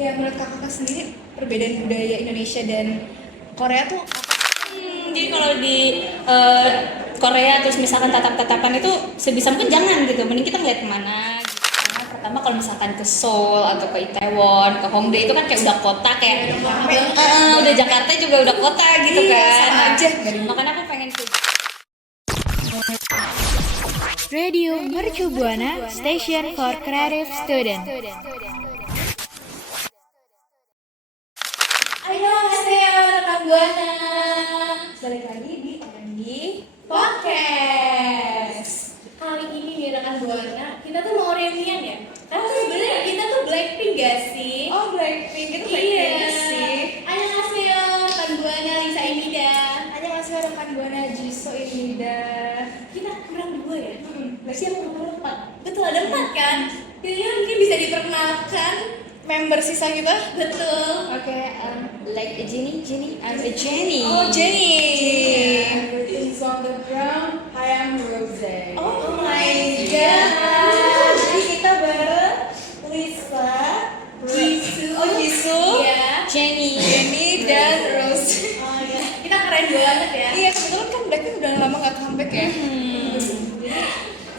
Iya, menurut kakak sendiri perbedaan budaya Indonesia dan Korea tuh Jadi kalau di Korea terus misalkan tatap-tatapan itu sebisa mungkin jangan gitu, mending kita ngeliat kemana gitu. Karena pertama kalau misalkan ke Seoul atau ke Itaewon, ke Hongdae itu kan kayak udah kota kayak udah Jakarta juga udah kota gitu kan. sama aja. Makanya aku pengen ke Radio Mercu Buana Station for Creative Student. Annyeonghaseyo rekan Buana. Balik lagi di R&D Podcast. Kali ini nih rekan Buana, kita tuh mau reunian ya. Karena sebenarnya kita tuh Blackpink gak sih? Oh Blackpink, itu Blackpink sih. Annyeonghaseyo rekan Buana, Lisa Imida. Annyeonghaseyo rekan Buana, Jisoo Imida. Kita kurang dua ya? Berarti yang kurang 4. Betul, ada 4 kan? Jadi mungkin bisa diperkenalkan member sisa kita. Betul. Oke, like a Jenny, I'm a Jenny. Oh, Jenny. Everything's on the ground. Hi, I'm Rose. Oh my god. Jadi kita bareng Lisa, Jisoo, iya, Jenny dan Rose. Oh iya. Kita keren banget ya. Iya, kebetulan kan Blackpink udah lama gak comeback ya.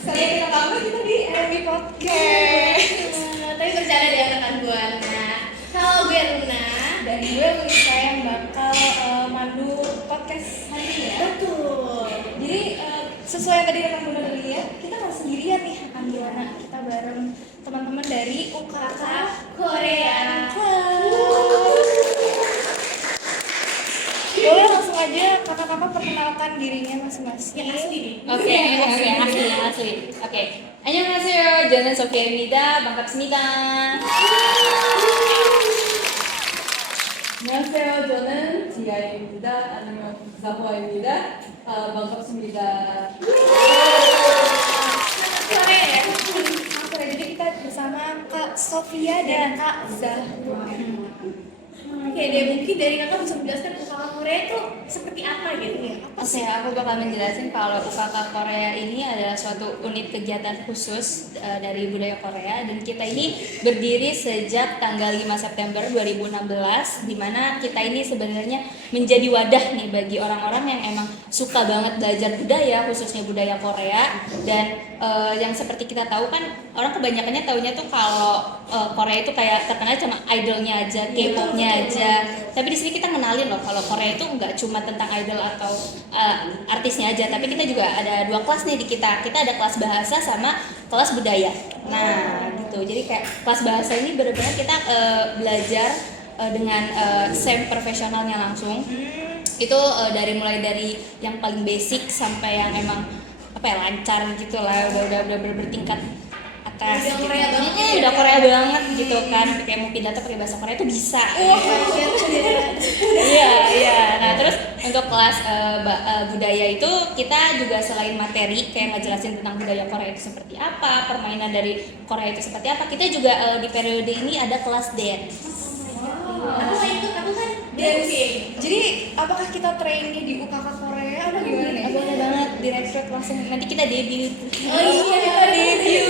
Sekali kita comeback kita di RMB Podcast. Tapi bercanda deh rekan Buana. Halo, gue Runa dan gue Lisa yang bakal mandu podcast hari ini ya. Betul. Jadi sesuai yang tadi rekan Buana udah lihat, kita nggak sendirian nih rekan Buana. Kita bareng teman-teman dari UKK Korean Club. Boleh langsung aja kakak-kakak perkenalkan dirinya masing-masing. Yang asli nih. Oke, asli. Oke. 안녕하세요. 저는 소피아입니다. 반갑습니다. 안녕하세요. 저는 지아입니다. 아니면 자보아입니다. 반갑습니다. Korea ya. Korea. Jadi kita bersama Kak Sofia dan Kak Zahra. Oke deh, mungkin dari kakak bisa menjelaskan UKK Korea itu seperti apa gitu ya? Oke, aku bakal menjelaskan kalau UKK Korea ini adalah suatu unit kegiatan khusus dari budaya Korea, dan kita ini berdiri sejak tanggal 5 September 2016, di mana kita ini sebenarnya menjadi wadah nih bagi orang-orang yang emang suka banget belajar budaya, khususnya budaya Korea. Dan yang seperti kita tahu kan orang kebanyakannya taunya tuh kalau Korea itu kayak terkenal cuma idolnya aja, K-popnya aja. Tapi di sini kita kenalin loh kalau Korea itu nggak cuma tentang idol atau artisnya aja, tapi kita juga ada 2 kelas nih di kita. Kita ada kelas bahasa sama kelas budaya. Nah, gitu. Jadi kayak kelas bahasa ini benar-benar kita belajar dengan SEM profesionalnya langsung. Itu mulai dari yang paling basic sampai yang emang lancar gitu lah, udah bertingkat atas Udah gitu. Korea banget gitu Udah ya. Korea banget gitu kan, kayak mau pidato pakai bahasa Korea itu bisa. Iya. Nah, terus untuk kelas budaya itu kita juga selain materi kayak ngejelasin tentang budaya Korea itu seperti apa, permainan dari Korea itu seperti apa, kita juga di periode ini ada kelas dance. Aku kan dancing. Jadi apakah kita trainingnya di UKK Korea atau gimana nih? Boleh banget direkrut langsung, nanti kita debut. Oh iya, kita debut.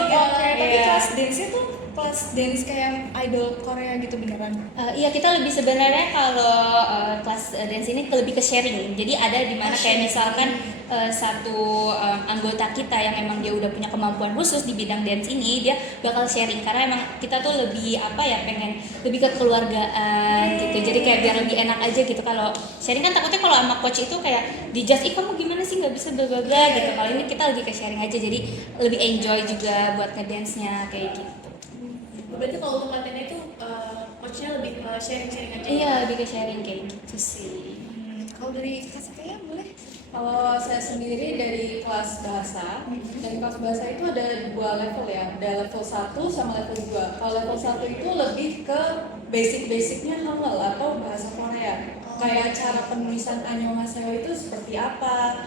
Oke, tapi Iya. kelas dance-nya tuh kelas dance kayak idol Korea gitu beneran? Iya, kita lebih sebenarnya kalau kelas dance ini lebih ke sharing. Jadi ada di mana kayak misalkan satu anggota kita yang emang dia udah punya kemampuan khusus di bidang dance ini, dia bakal sharing karena emang kita tuh lebih pengen lebih ke keluargaan gitu. Jadi kayak biar lebih enak aja gitu. Kalau sharing kan takutnya kalau sama coach itu kayak dijudge, kamu gimana sih nggak bisa bla gitu. Kalau ini kita lebih ke sharing aja, jadi lebih enjoy juga buat ngedance-nya kayak gitu. Berarti kalau untuk latihan itu coachnya lebih ke sharing-sharing aja? Iya, lebih ke sharing kayak gitu sih. Kalau dari Kak Satya boleh? Kalau saya sendiri dari kelas bahasa, dan kelas bahasa itu ada 2 level ya, ada level 1 sama level 2. Kalau level 1 itu lebih ke basic-basicnya Hangul atau bahasa Korea. Kayak cara penulisan annyeonghaseyo itu seperti apa,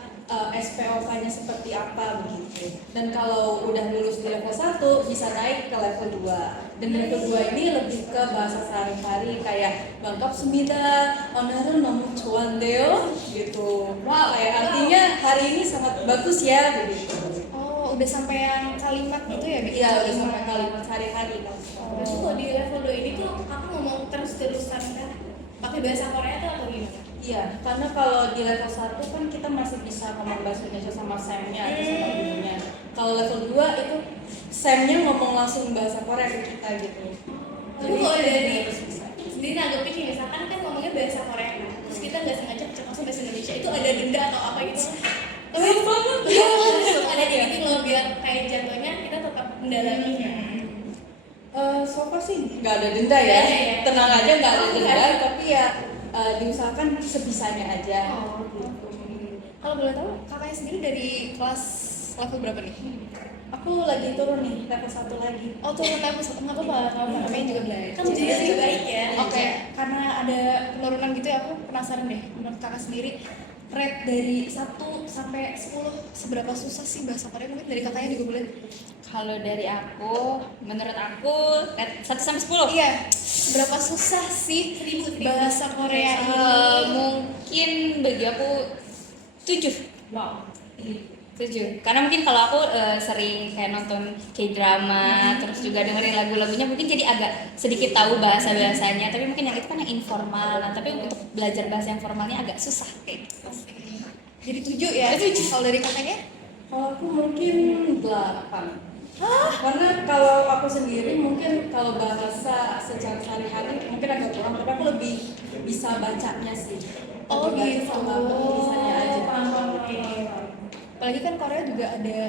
SPOK-nya seperti apa begitu. Dan kalau udah lulus di level 1 bisa naik ke level 2. Dan level 2 ini lebih ke bahasa sehari-hari kayak 반갑습니다, 오늘은 너무 좋은데요 gitu. Wow, kayak artinya hari ini sangat bagus ya begitu. Oh, udah sampai yang kalimat gitu ya? Iya, udah sampai kalimat sehari-hari. Berarti kalau di level 2 ini tuh bahasa Korea tuh atau gimana? Iya, karena kalau di level 1 kan kita masih bisa ngomong bahasa Indonesia sama Sam-nya atau sama gurunya. Kalau level 2 itu Sam-nya ngomong langsung bahasa Korea ke kita gitu. Tapi kalau dari harus bisa. sendiri nanggepin nih, misalkan kan ngomongnya bahasa Korea kan, terus kita nggak sengaja kecek langsung bahasa Indonesia, itu ada denda atau apa gitu? Tapi ada jadi loh biar kayak jatuhnya kita tetap mendalami. So far sih nggak ada denda ya, Iya. tenang aja nggak ada Oh, denda, nggak ada. tapi ya diusahakan sebisanya aja. Oh, gitu. Kalau boleh tahu, kakaknya sendiri dari kelas level berapa nih? Aku lagi turun nih, level 1 lagi. Oh, turun level 1, nggak apa-apa, namanya juga belajar. Kan jadi lebih baik ya. Oke, karena ada penurunan gitu ya, aku penasaran deh, menurut kakak sendiri, rate dari 1 sampai 10, seberapa susah sih bahasa Korea? Mungkin dari kakaknya juga boleh. Kalau dari aku, menurut aku 1 sampai 10. Iya, seberapa susah sih bahasa Korea ini? Mungkin bagi aku 7. Wow. 7. Karena mungkin kalau aku sering kayak nonton K-drama, terus juga dengerin lagu-lagunya, mungkin jadi agak sedikit tahu bahasa-bahasanya. Tapi mungkin yang itu kan yang informal. Nah, tapi untuk belajar bahasa yang formalnya agak susah kayak gitu. Jadi 7 ya? 7. Kalau dari kakaknya? Kalau aku mungkin 8. Karena kalau aku sendiri mungkin kalau bahasa secara sehari-hari mungkin agak kurang, tapi aku lebih bisa bacanya sih. Oh Lebih baca gitu. sama tulisannya aja. Paham. Apalagi kan Korea juga ada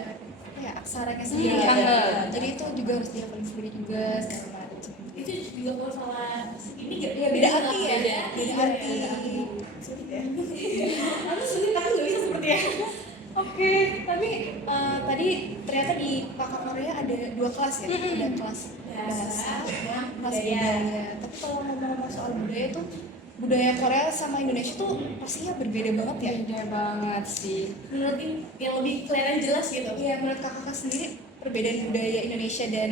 ya aksaranya sendiri. Iya, kan. ada. Jadi itu juga harus dihafalin sendiri juga segala macam. Itu juga kalau salah ini gak Ya beda arti ya. Beda arti. sulit ya. Aku sulit, aku nggak bisa seperti ya. Oke, tapi tadi ternyata di kakak Korea ada 2 kelas ya, ada kelas bahasa sama kelas budaya. Tapi kalau ngomong-ngomong soal budaya tuh, budaya Korea sama Indonesia tuh pastinya berbeda banget ya. Beda banget sih. Menurut yang lebih kelihatan jelas gitu. Iya, menurut kakak sendiri perbedaan budaya Indonesia dan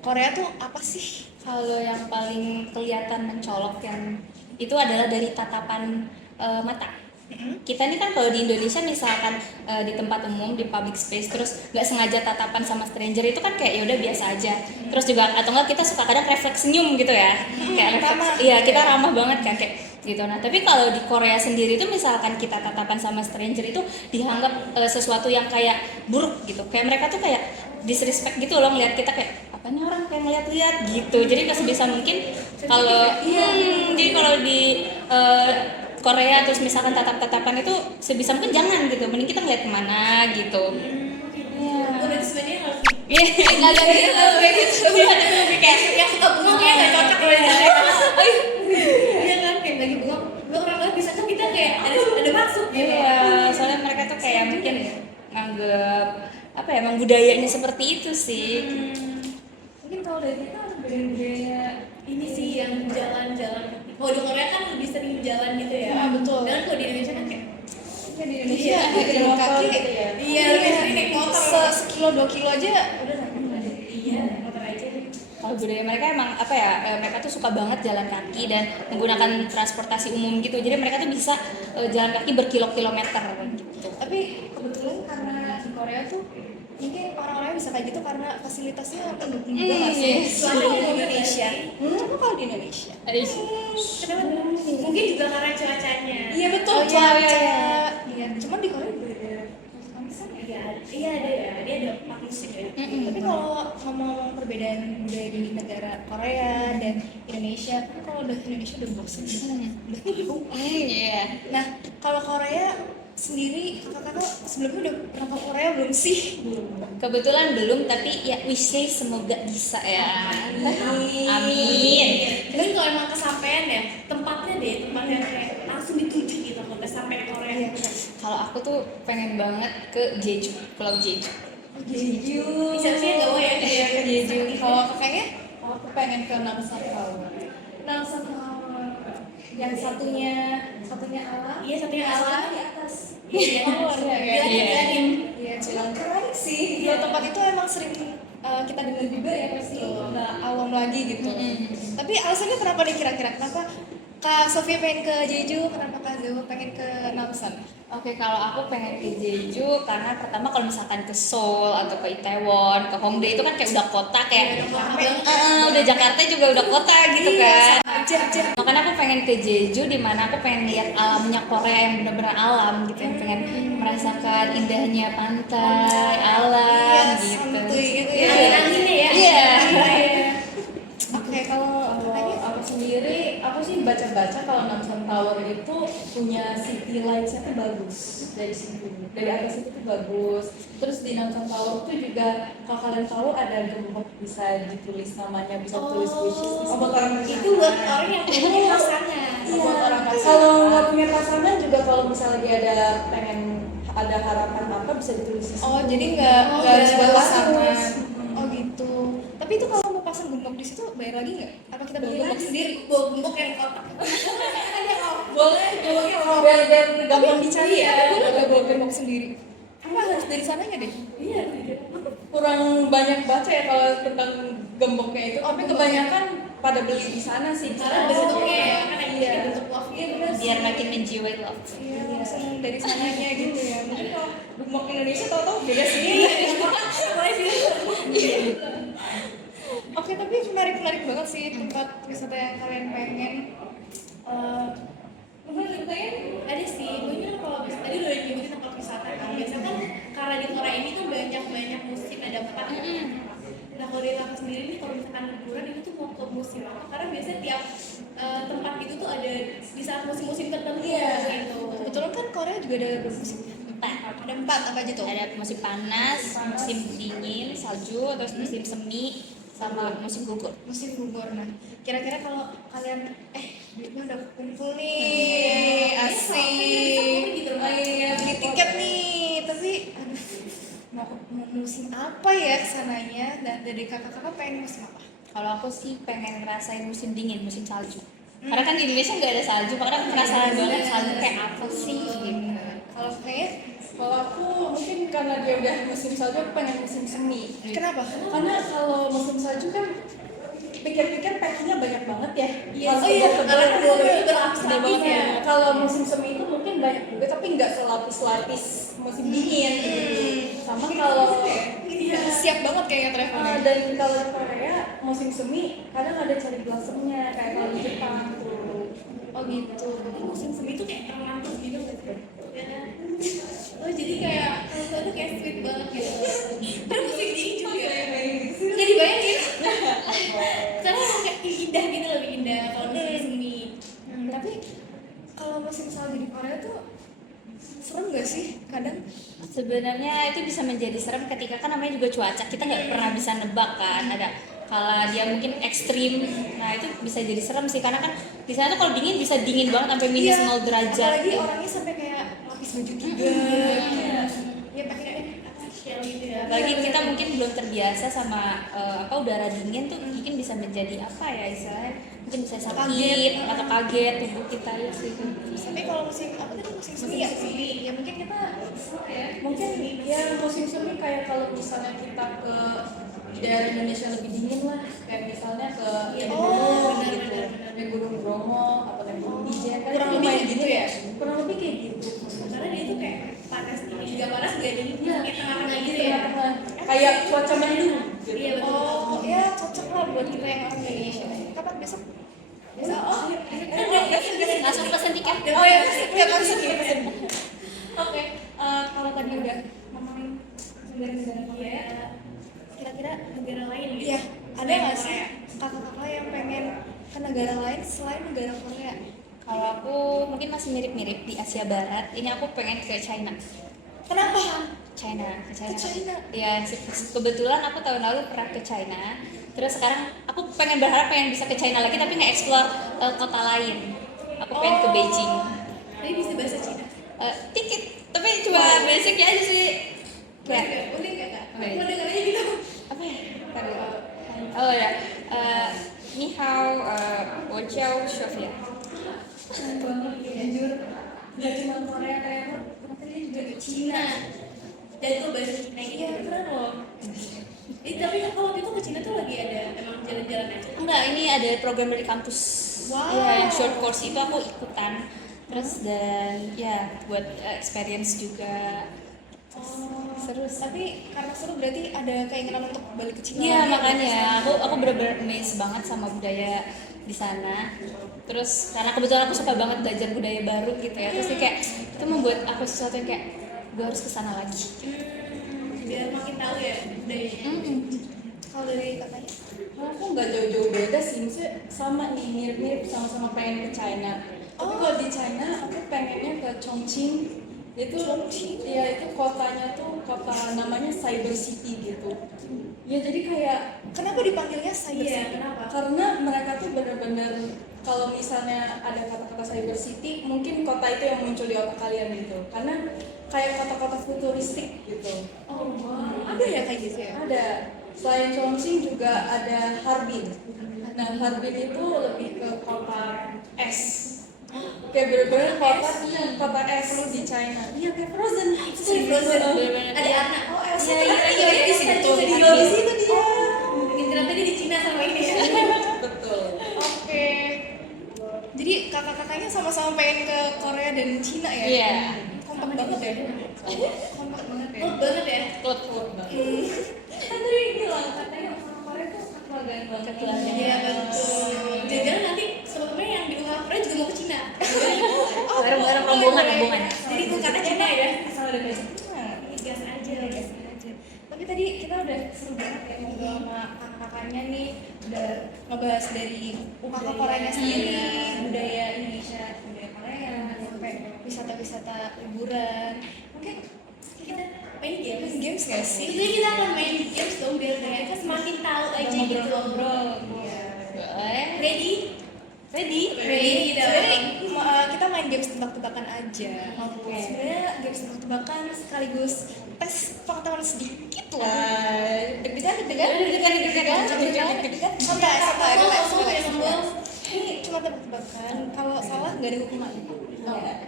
Korea tuh apa sih? Kalau yang paling kelihatan mencolok yang itu adalah dari tatapan mata. Kita ini kan kalau di Indonesia misalkan di tempat umum, di public space, terus nggak sengaja tatapan sama stranger itu kan kayak ya udah biasa aja. Terus juga atau enggak kita suka kadang refleks senyum gitu ya, kayak refleks, ramah. iya kita ramah banget kan kayak gitu. Nah tapi kalau di Korea sendiri itu misalkan kita tatapan sama stranger itu dianggap sesuatu yang kayak buruk gitu. Kayak mereka tuh kayak disrespect gitu loh, ngeliat kita kayak apa nih orang kayak ngeliat-liat gitu. Jadi sebisa mungkin kalau jadi kalau di Korea terus misalkan tatap-tatapan itu sebisa mungkin jangan gitu, mending kita ngeliat kemana gitu. Oh, berarti sebenarnya harus Iya, nggak ada gitu. tapi lebih kayak yang suka bunga kayak nggak cocok loh ya. Iya kan, kayak lagi bunga orang lain bisa kan kita kayak ada maksud gitu. Iya, soalnya mereka tuh kayak mungkin nganggep apa ya, emang budayanya seperti itu sih. Mungkin kalau dari kita budaya Ini sih yang jalan-jalan. Kalau di Korea kan lebih sering jalan gitu ya. Ah, betul. Dan kalau di Indonesia kan kayak di Indonesia Iya, jalan kaki gitu ya. iya lebih sering naik motor. sekilo 2 kilo aja udah sampai. Iya, motor aja. Kalau budaya mereka emang apa ya, mereka tuh suka banget jalan kaki dan menggunakan transportasi umum gitu. Jadi mereka tuh bisa jalan kaki berkilo-kilometer gitu. Tapi kebetulan karena di Korea tuh mungkin orang-orangnya bisa kayak gitu karena fasilitasnya mendukung juga nggak sih? Yes. Selama di Indonesia. Coba kalau di Indonesia. Kenapa? Mungkin juga karena cuacanya. Iya betul, Oh, iya, cuaca. iya, Iya, cuman di Korea juga ada Iya ada ya, dia ada empat musim ya. Tapi kalau ngomong perbedaan budaya di negara Korea dan Indonesia, kan kalau udah Indonesia udah bosen, udah tahu. Iya. Nah, kalau Korea sendiri, kakak-kakak sebelumnya udah pernah ke Korea belum sih? Kebetulan belum, tapi ya wish say semoga bisa ya. Amin. Amin. Dan kalau emang kesampaian ya, tempatnya deh, tempat yang kayak langsung dituju gitu kalau udah sampai ke Korea. Iya, benar. Kalau aku tuh pengen banget ke Jeju, Pulau Jeju. Jeju. Bisa-bisa nggak mau ya kayak ke Jeju. Kalau kakaknya? Aku pengen ke Nagasaki. Yang satunya alam. Iya satunya alam. Di atas. Iya. Oh, iya. Bilangin. Iya, cuman keren sih. Dua tempat itu emang sering kita dengar juga ya pasti nggak awam lagi gitu. Tapi alasannya kenapa nih kira-kira? Kenapa Kak Sofia pengen ke Jeju? Kenapa Kak Zawa pengen ke Namsan? Oke, kalau aku pengen ke Jeju karena pertama kalau misalkan ke Seoul atau ke Itaewon, ke Hongdae itu kan kayak udah kota kayak Rame. udah Jakarta juga udah kota gitu Iya, kan. sama Makanya aku pengen ke Jeju, di mana aku pengen lihat alamnya Korea yang benar-benar alam gitu, yang pengen merasakan indahnya pantai, alam gitu. santuy gitu ya. Angin-anginnya ya. Iya. Oke, kalau Aku sendiri, aku sih baca-baca kalau Namsan Tower itu punya city lights-nya tuh bagus dari situ, dari atas itu tuh bagus. Terus di Namsan Tower tuh juga kalau kalian tahu ada gembok bisa ditulis namanya, bisa tulis wishes. buat orang Itu buat orang yang punya pasangan. Buat orang kalau nggak punya pasangan juga kalau misalnya dia ada pengen ada harapan apa bisa ditulis. di situ. Oh, jadi nggak harus buat Bagus. pasangan. Oh gitu. Tapi itu kalau mau pasang gembok di situ bayar lagi nggak? Apa kita beli gembok sendiri? Bawa gembok yang kotak. Boleh, biar gampang dicari ya. Gue nggak bawa gembok sendiri. Apa harus dari sananya deh? Iya. Kurang banyak baca ya kalau tentang gemboknya itu, tapi kebanyakan pada beli di sana sih. Karena bentuknya ya, kan ada bentuk love. Iya benar. Biar makin menjiwai love. Iya, langsung dari sananya gitu ya. Mungkin kalau gembok Indonesia tahu-tahu beda sendiri. Oke, tapi menarik banget sih tempat wisata yang kalian pengen. Mungkin ceritanya Ada sih, mungkin kalau misalnya tadi udah nyebutin tempat wisata kan, biasanya kan karena di Korea ini tuh banyak musim, ada 4. Nah kalau di Laka sendiri nih, kalau misalkan liburan itu tuh mau ke musim apa? Karena biasanya tiap tempat itu tuh ada di saat musim-musim tertentu gitu. kebetulan kan Korea juga ada berapa musim? 4. Ada 4 apa aja tuh? Ada musim panas, musim dingin, salju, terus musim semi, sama musim gugur. Musim gugur. Nah, kira-kira kalau kalian duitnya udah kumpul nih, asik. Oh iya, beli tiket nih. Tapi aduh, mau musim apa ya kesananya? Dan dari kakak-kakak pengen musim apa? Kalau aku sih pengen ngerasain musim dingin, musim salju. Karena kan di Indonesia nggak ada salju, makanya aku penasaran banget salju kayak apa sih gitu. Kalau kayak Kalau aku mungkin karena dia udah musim salju, aku pengen musim semi. kenapa? Karena kalau musim salju kan pikir-pikir packingnya banyak banget ya. Iya, Harus oh iya, tebel-tebel. karena kan dua-duanya berlapis-lapis ya. Kalau musim semi itu mungkin banyak juga, tapi nggak selapis-lapis musim dingin. Sama kalau Siap banget kayaknya travelnya. dan kalau di Korea musim semi kadang ada cherry blossomnya kayak kalau di Jepang tuh. Oh gitu. Musim semi tuh kayak termantus gitu nggak sih? Ya. Oh jadi kayak kalau itu kayak sweet banget gitu. Dan musim dingin juga. Jadi bayangin. Karena emang kayak indah gitu, lebih indah kalau musim semi. Tapi kalau musim salju di Korea tuh serem gak sih kadang? Sebenarnya itu bisa menjadi serem ketika kan namanya juga cuaca, kita nggak pernah bisa nebak kan, ada kala dia mungkin ekstrim, nah itu bisa jadi serem sih karena kan di sana tuh kalau dingin bisa dingin banget sampai minus 0 derajat. Apalagi orangnya sampai kayak lapis baju tiga. Iya pakai Shell gitu ya. Apalagi kita mungkin belum terbiasa sama udara dingin tuh mungkin bisa menjadi apa ya istilahnya, mungkin bisa sakit Kaget. atau kaget tubuh kita ya sih. Tapi kalau musim apa tadi musim semi ya? Ya mungkin kita Mungkin ya musim semi kayak kalau misalnya kita ke daerah Indonesia lebih dingin lah, kayak misalnya ke Gunung gitu, naik Gunung Bromo atau naik Gunung Ijen kan Kurang itu lebih lumayan gitu dingin ya? kurang lebih kayak gitu. Karena dia tuh kayak panas dingin, juga panas gak dingin, kayak tengah-tengah gitu ya. Tengah-tengah. Kayak cuaca mendung gitu. Iya betul. oh ya cocok lah buat kita yang orang Indonesia. Kapan besok? Besok. Oh, Langsung pesen tiket. oh ya, pesen. Oke, kalau tadi udah ngomongin negara-negara Korea, kira-kira Negara lain gitu. iya ada nggak sih kakak-kakak yang pengen ke negara lain selain negara Korea? Kalau aku mungkin masih mirip-mirip di Asia Barat. Ini aku pengen ke China. Kenapa? China. Ke China? Ya, kebetulan aku tahun lalu pernah ke China. Terus sekarang aku pengen berharap pengen bisa ke China lagi tapi nge-explore kota lain. Aku pengen ke Beijing. Tapi bisa bahasa Cina. Dikit, tapi cuma basicnya aja sih. Kayak Udah nggak kak? Apa ya? Mau denger aja gitu. apa ya? Ntar dulu. Oh ya, ni hao, wo jiao Sofia. Jujur, nggak cuma Korea kayak apa, ternyata dia juga ke Cina. Dan itu bahasa Cina gitu. Iya keren loh. Tapi kan kalau itu ke Cina tuh lagi ada emang jalan-jalan aja. Enggak, ini ada program dari kampus. Wow. Iya, yang short course itu aku ikutan. Terus dan ya buat experience juga. Oh, Seru sih. tapi karena seru berarti ada keinginan untuk balik ke Cina. Iya, lagi. makanya aku bener-bener amazed banget sama budaya di sana. Terus karena kebetulan aku suka banget belajar budaya baru gitu ya, terus kayak itu membuat aku sesuatu yang kayak gue harus kesana lagi. Biar makin tahu ya budayanya. Kalau dari kakaknya? Aku nggak jauh-jauh beda sih, maksudnya sama nih, mirip-mirip, sama-sama pengen ke China. Tapi kalau di China aku pengennya ke Chongqing. Itu ya itu kotanya tuh kota namanya Cyber City gitu. Ya jadi kayak Kenapa dipanggilnya Cyber Iya, City? kenapa? karena mereka tuh benar-benar kalau misalnya ada kata-kata Cyber City, mungkin kota itu yang muncul di otak kalian gitu. Karena kayak kota-kota futuristik gitu. Oh wow. Ada ya kayak gitu ya? Ada. Selain Chongqing juga ada Harbin. Nah, Harbin itu lebih ke kota es. Kayak bener-bener kota es di China. Iya, kayak Frozen. Frozen. Ada anak. Oh, Elsa Iya, di situ. Di situ dia. Ternyata dia di Cina sama ini. Betul. Oke. Jadi kakak-kakaknya sama-sama pengen ke Korea dan Cina ya? Iya. Kompak banget ya? Kompak banget ya? Oh banget ya. Klub. Kan tadi bilang katanya orang Korea tuh kekeluargaan banget. Iya betul. Jangan-jangan nanti sebetulnya yang di luar Korea juga mau ke Cina. Bareng-bareng rombongan. Jadi bukan kata Cina ya. Asal ada basic. Gas aja. Gas aja. Tapi tadi kita udah seru banget ya ngobrol sama kakak-kakaknya nih, udah ngebahas dari UKK Koreanya sendiri, budaya Indonesia, budaya Korea, sampai wisata-wisata liburan. Mungkin Kita main games. main games gak sih? Jadi kita akan main games dong biar mereka semakin tahu aja gitu. Ngobrol-ngobrol. Boleh. Ready? Ready? Ready dong. Sebenarnya kita main games tebak-tebakan aja. Sebenarnya games tebak-tebakan sekaligus tes pengetahuan sedikit lah. Deg-degan. Santai. Relax. Ini cuma tebak-tebakan. Kalau salah nggak ada hukuman.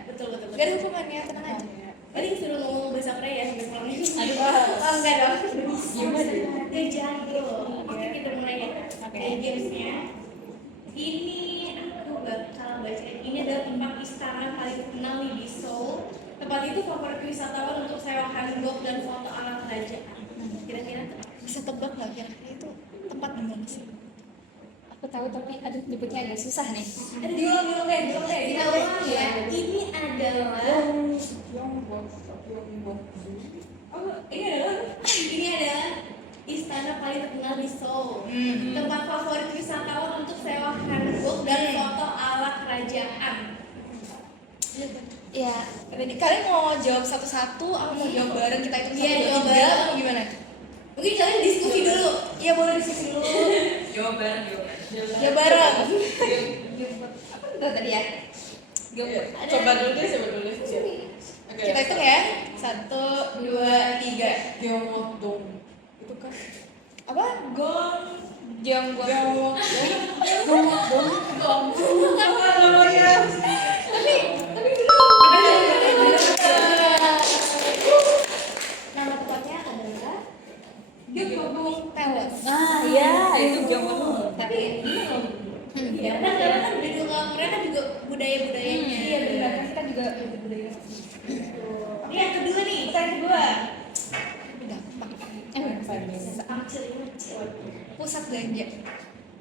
Betul. Nggak ada hukumannya, tenang aja. Tadi suruh ngomong bahasa Korea sampai malam ini. Aduh. Oh enggak dong. Gimana? Gak jago. Oke kita mulai ya. Oke. Gamesnya. Ini aku bakal bacain. Ini adalah tempat istana paling terkenal nih di Seoul. Tempat itu favorit wisatawan untuk sewa hanbok dan foto ala kerajaan. Kira-kira Bisa tebak nggak kira-kira itu tempat di mana sih? Aku tahu tapi aduh nyebutnya agak susah nih. Diulang ya. Ini adalah ini adalah istana paling terkenal di Seoul. Tempat favorit wisatawan untuk sewa hanbok dan foto ala kerajaan. Ya, kalian mau jawab satu-satu atau mau jawab bareng kita itu Iya, jawab tiga bareng. atau gimana? Mungkin kalian diskusi dulu. Iya boleh diskusi dulu. Jawab bareng. Ya bareng. Apa itu tadi ya? Coba dulu deh. Oke. Kita hitung ya. 1, 2, 3. Gyeongwon-dong. Itu kan Apa? Gong. Gyeongwon. Apa namanya? Nama tempatnya adalah Gyeongbokgung Palace. Ah iya, itu Gyeongwon. tapi ya karena kan di luar Korea kan juga budaya-budayanya. Iya benar, kan kita juga budaya. Ini yang kedua nih. Yang kedua. Gampang. Kecil. Pusat belanja.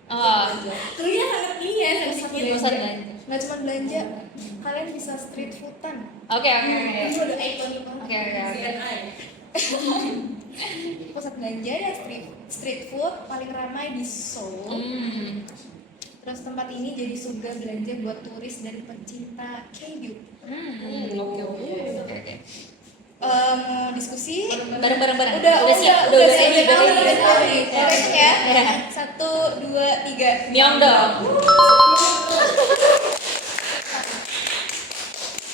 Oh, Tulinya sangat ini ya, sangat sedikit. pusat belanja. Nggak cuma belanja, kalian bisa street foodan. Oke. Itu ada ikon itu. Oke. Pusat belanja dan street food paling ramai di Seoul. Terus tempat ini jadi surga belanja buat turis dan pencinta K-beauty. Oke. Mau diskusi? Bareng. Udah siap. tahu Udah nih. ready. Kita hitung ya. Ya. 1, 2, 3. Myeongdong.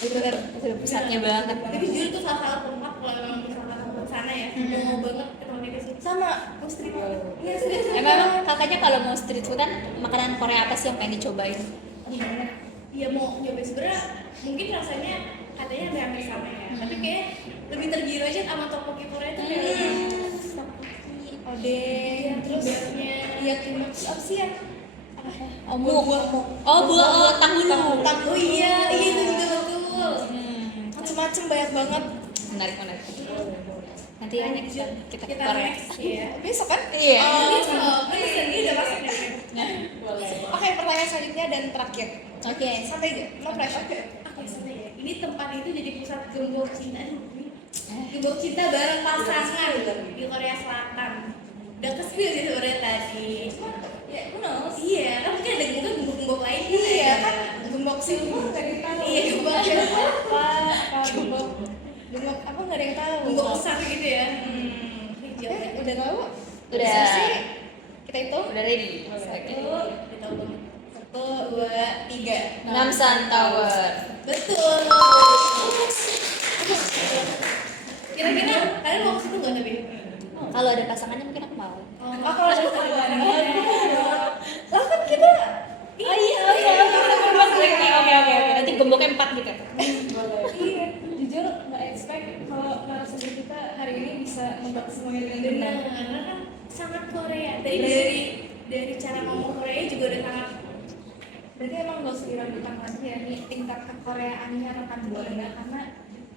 Bener. Itu pusatnya banget. Tapi jujur itu salah satu tempat kalau memang misalkan ke sana ya, udah mau banget ke tempat itu sih. Sama. Mau street food. Iya street food. Emang kakaknya kalau mau street foodan makanan Korea apa sih yang pengen dicobain? Iya mau nyobain sebenarnya mungkin rasanya katanya hampir sama ya, tapi kayak lebih tergiur aja sama tteokbokki Korea itu kayak Odeng, terus biasanya lihat ini apa sih ya? Oh, buah tahu. oh iya itu juga betul. Macem-macem banyak banget. Menarik. Nanti ya kita ke Kita Korea. next ya. Besok kan? Iya. Besok, besok dia udah masuk ya. Oke, pertanyaan selanjutnya dan terakhir. Oke. Santai aja, no pressure. Oke, sebenarnya ya. Ini tempat itu jadi pusat gembok cinta. Gembok cinta bareng pasangan di Korea Selatan. Udah kesini sih sebenarnya tadi. Ya, who knows? Iya, kan mungkin ada gembok-gembok lain. Iya kan, gembok silver nggak ada yang tahu. Iya, gembok Gembok apa nggak ada yang tahu. gembok besar gitu ya. Udah tahu? Udah. Bisa sih. Kita hitung. Udah ready. Satu, dua, tiga. Namsan Tower. Betul. Kira-kira kalian mau ke situ nggak tapi? Kalau ada pasangannya mungkin aku mau. Oh, kalau ada pasangan. Lah kan kita. Oh iya. Oke. Nanti gemboknya 4 gitu. Iya, jujur nggak expect kalau narasumber kita hari ini bisa membahas semuanya dengan benar. Benar, karena kan sangat Korea. Dari cara ngomong Korea juga udah sangat. Berarti emang gak usah diragukan lagi ya nih tingkat kekoreaannya rekan Buana karena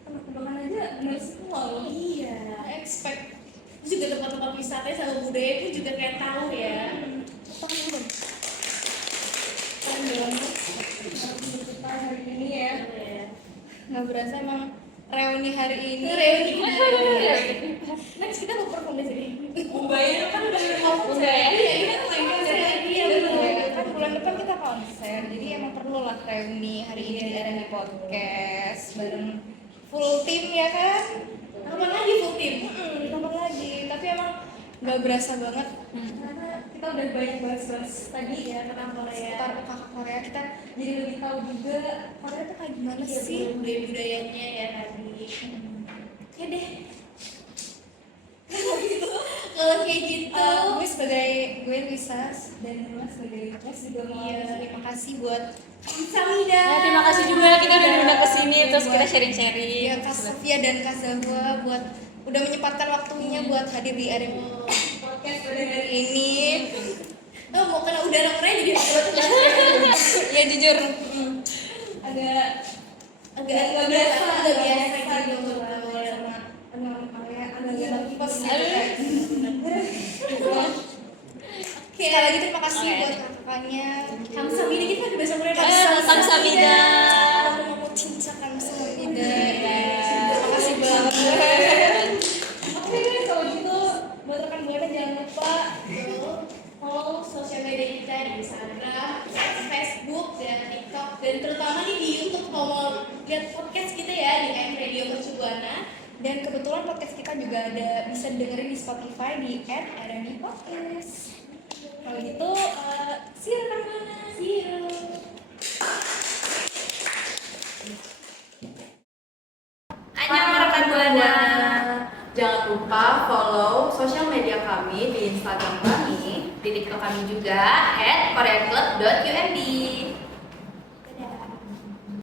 tebak-tebakan aja benar semua loh. Iya. Expect. Terus juga tempat-tempat wisata sama budaya itu juga kayak tahu ya. Keren banget narasumber kita hari ini ya. Nggak berasa emang reuni hari ini. Ini reuni kita. Next kita mau perform di sini. Bayar kan udah Udah ya. Iya, ini kan main konser. Iya, betul. kan bulan depan kita konser, jadi emang perlu lah reuni hari ini di RNI Podcast bareng full tim ya kan? Kapan lagi full team? Kapan lagi? Tapi emang nggak berasa banget Karena kita udah banyak bahas-bahas tadi ya tentang Korea. seputar kakak Korea. Kita jadi lebih tahu juga Korea tuh kayak gimana sih? Budaya-budayanya ya tadi. Oke deh. Kalau kayak gitu, Gue Lisa dan Nila sebagai host juga mau terima kasih buat Samida. Ya, terima kasih juga kita udah diundang ke sini terus kita sharing-sharing. ya Kak Sofia dan Kak Zahwa buat udah menyempatkan waktunya buat hadir di RNI Podcast pada hari ini. Oh, mau kena udara Korea jadi agak Ya jujur agak agak agak biasa gitu sama orang Korea agak tipes gitu Aduh. kan. Oke. Sekali lagi terima kasih Oke. buat kakaknya. Kamsahamnida kita ada bahasa Korea. Kamsahamnida. Mau cinta Kamsahamnida. Terima kasih banget. Oke deh kalau gitu buat rekan Buana jangan lupa Follow sosial media kita di Instagram, Facebook, dan TikTok, dan terutama nih di YouTube kalau mau lihat podcast kita ya di Radio Mercu Buana. Dan kebetulan podcast kita juga ada bisa dengerin di Spotify di @RNI Podcast. kalau gitu see you rekan Buana. See you. Annyeong rekan Buana. Jangan lupa follow sosial media kami di Instagram kami, di TikTok kami juga @koreaclub.umd.